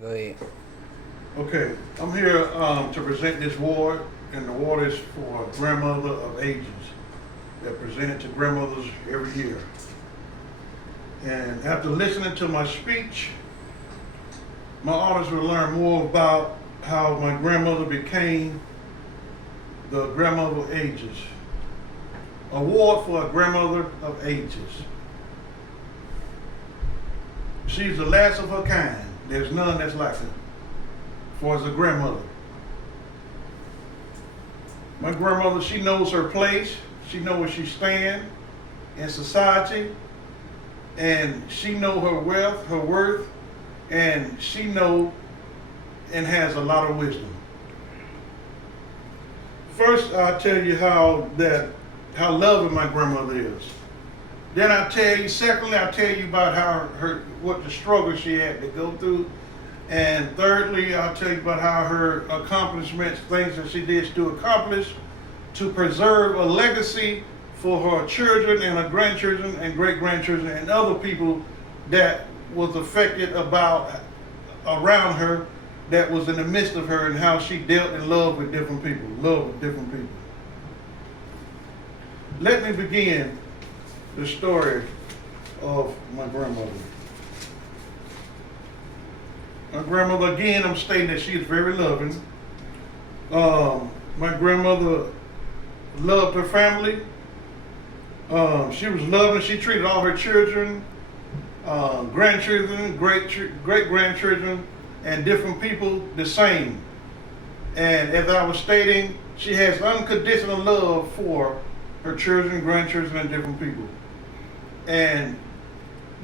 Go ahead. Okay, I'm here to present this award, and the award is for Grandmother of Ages. They're presented to grandmothers every year. And after listening to my speech, my audience will learn more about how my grandmother became the Grandmother of Ages. Award for a Grandmother of Ages. She's the last of her kind. There's none that's like her. For as a grandmother. My grandmother, she knows her place. She knows where she stands in society. And she knows her wealth, her worth, and she knows and has a lot of wisdom. First, I'll tell you how loving my grandmother is. Then secondly, I'll tell you about what the struggle she had to go through. And thirdly, I'll tell you about how her accomplishments, things that she did to accomplish, to preserve a legacy for her children and her grandchildren and great-grandchildren and other people that was affected around her, that was in the midst of her, and how she dealt in love with different people. Let me begin the story of my grandmother. My grandmother, again, I'm stating that she is very loving. My grandmother loved her family. She was loving. She treated all her children, grandchildren, great-grandchildren, and different people the same. And as I was stating, she has unconditional love for her children, grandchildren, and different people. And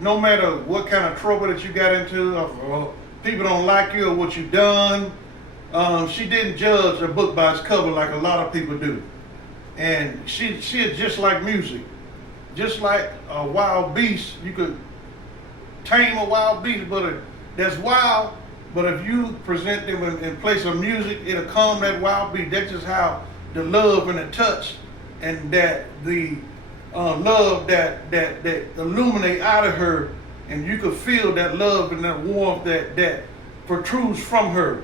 no matter what kind of trouble that you got into, or people don't like you or what you've done, she didn't judge a book by its cover like a lot of people do. And she is just like music. Just like a wild beast, you could tame a wild beast, that's wild, but if you present them in place of music, it'll calm that wild beast. That's just how the love and the touch and that the love that illuminate out of her, and you could feel that love and that warmth that protrudes from her.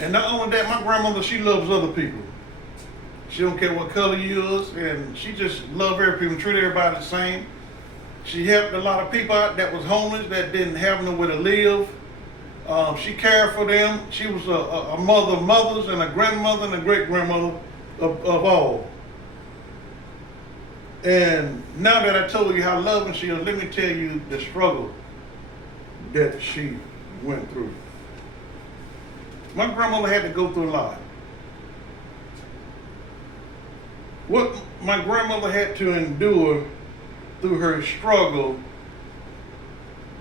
And not only that, my grandmother, she loves other people. She don't care what color you is, and she just love every people, treat everybody the same. She helped a lot of people out that was homeless, that didn't have nowhere to live. She cared for them. She was a mother of mothers and a grandmother and a great-grandmother of all. And now that I told you how loving she is, let me tell you the struggle that she went through. My grandmother had to go through a lot. What my grandmother had to endure through her struggle,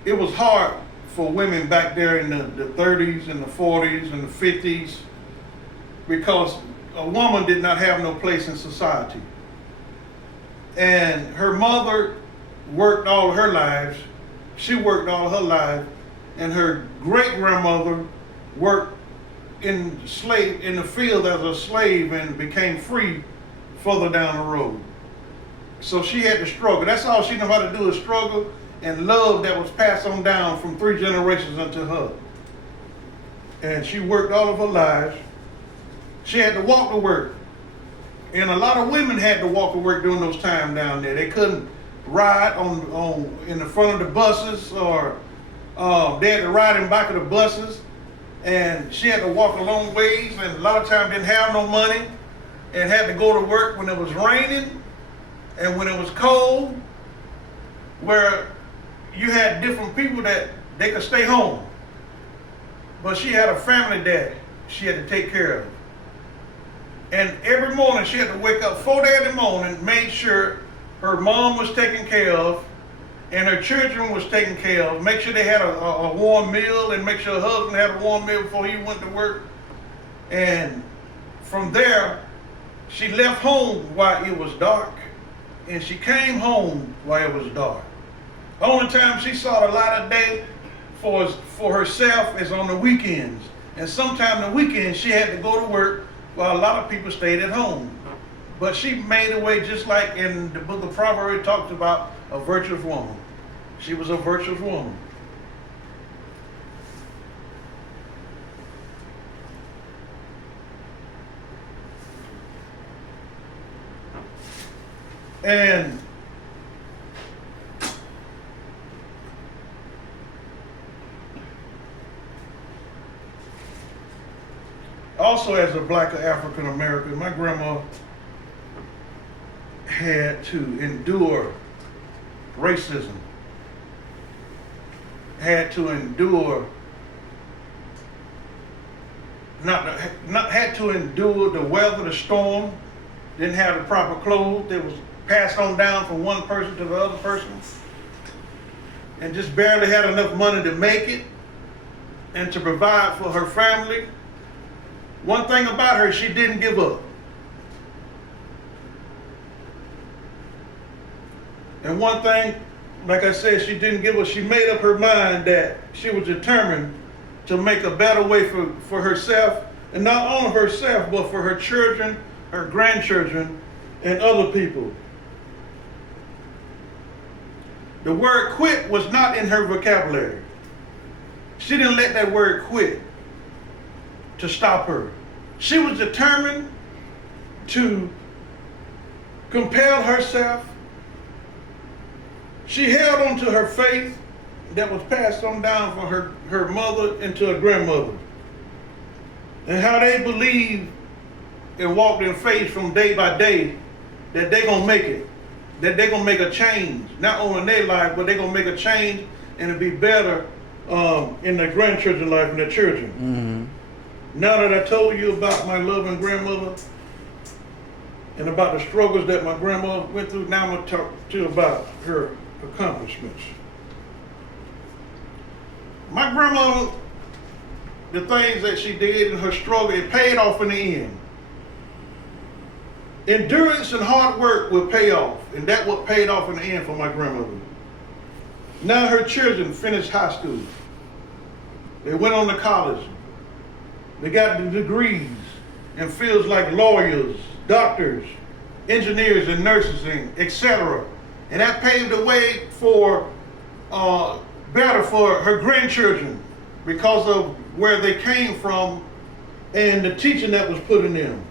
it was hard for women back there in the 30s and the 40s and the 50s, because a woman did not have no place in society. And her mother worked all her lives. She worked all her life, and her great-grandmother worked in the field as a slave and became free further down the road. So she had to struggle. That's all she knew how to do, is struggle, and love that was passed on down from 3 generations unto her. And she worked all of her lives. She had to walk to work. And a lot of women had to walk to work during those times down there. They couldn't ride in the front of the buses, or they had to ride in the back of the buses. And she had to walk a long ways, and a lot of times didn't have no money, and had to go to work when it was raining and when it was cold, where you had different people that they could stay home. But she had a family that she had to take care of. And every morning she had to wake up 4 in the morning, make sure her mom was taken care of and her children was taken care of, make sure they had a warm meal, and make sure her husband had a warm meal before he went to work. And from there, she left home while it was dark, and she came home while it was dark. The only time she saw the light of day for herself is on the weekends. And sometimes the weekends she had to go to work while a lot of people stayed at home. But she made her way, just like in the book of Proverbs, it talks about a virtuous woman. She was a virtuous woman. And also, as a black African American, my grandma had to endure racism, had to endure had to endure the weather, the storm, didn't have the proper clothes that was passed on down from one person to the other person, and just barely had enough money to make it and to provide for her family. One thing about her, she didn't give up. And one thing, like I said, she didn't give up. She made up her mind that she was determined to make a better way for herself, and not only herself, but for her children, her grandchildren, and other people. The word quit was not in her vocabulary. She didn't let that word quit to stop her. She was determined to compel herself. She held on to her faith that was passed on down from her mother and to her grandmother. And how they believed and walked in faith from day by day that they're going to make it, that they're going to make a change, not only in their life, but they're going to make a change and it'll be better in their grandchildren's life and their children. Mm-hmm. Now that I told you about my loving grandmother and about the struggles that my grandma went through, now I'm going to talk to you about her accomplishments. My grandmother, the things that she did in her struggle, it paid off in the end. Endurance and hard work will pay off, and that's what paid off in the end for my grandmother. Now her children finished high school. They went on to college. They got the degrees in fields like lawyers, doctors, engineers, and nurses, etc. And that paved the way for better for her grandchildren because of where they came from and the teaching that was put in them.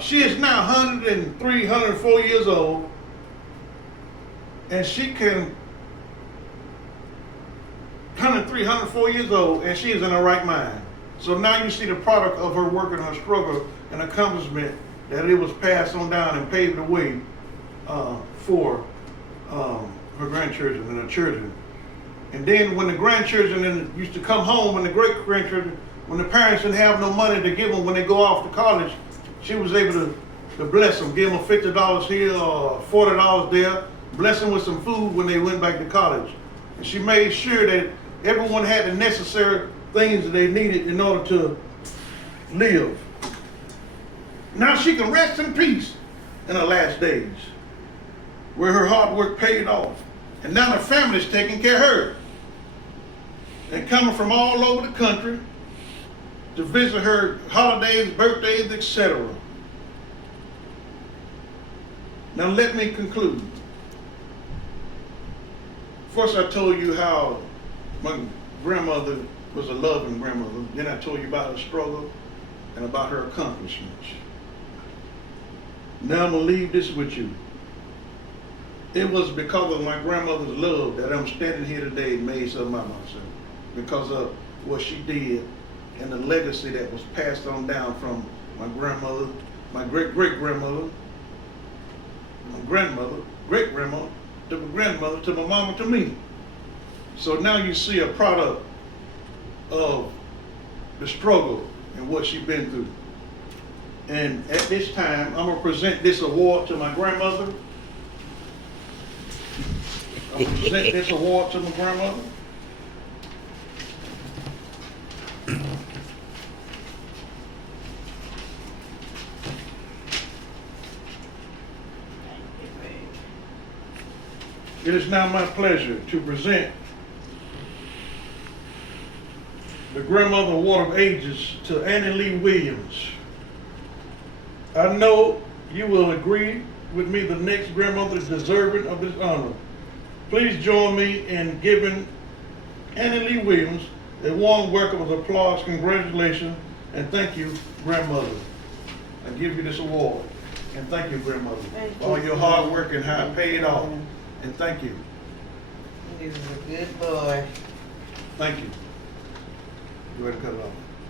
She is now 103, 104 years old, and she can 103, 104 years old, and she is in her right mind. So now you see the product of her work and her struggle and accomplishment, that it was passed on down and paved the way for her grandchildren and her children. And then when the grandchildren used to come home, when the great-grandchildren, when the parents didn't have no money to give them when they go off to college, she was able to bless them, give them $50 here or $40 there, bless them with some food when they went back to college. And she made sure that everyone had the necessary things that they needed in order to live. Now she can rest in peace in her last days, where her hard work paid off. And now her family's taking care of her. And coming from all over the country to visit her holidays, birthdays, etc. Now let me conclude. First I told you how my grandmother was a loving grandmother. Then I told you about her struggle and about her accomplishments. Now I'm going to leave this with you. It was because of my grandmother's love that I'm standing here today and made something of myself. Because of what she did and the legacy that was passed on down from my grandmother, my great-great-grandmother, my grandmother, great-grandmother, to my grandmother, to my mama, to me. So now you see a product of the struggle and what she's been through. And at this time, I'm going to present this award to my grandmother. I'm going to present this award to my grandmother. It is now my pleasure to present the Grandmother Award of Ages to Annie Lee Williams. I know you will agree with me the next grandmother is deserving of this honor. Please join me in giving Annie Lee Williams a warm welcome of applause, congratulations, and thank you, grandmother. I give you this award. And thank you, grandmother, Thank for all you. your hard work and how it paid off. And thank you. This is a good boy. Thank you. Go ahead and cut it off.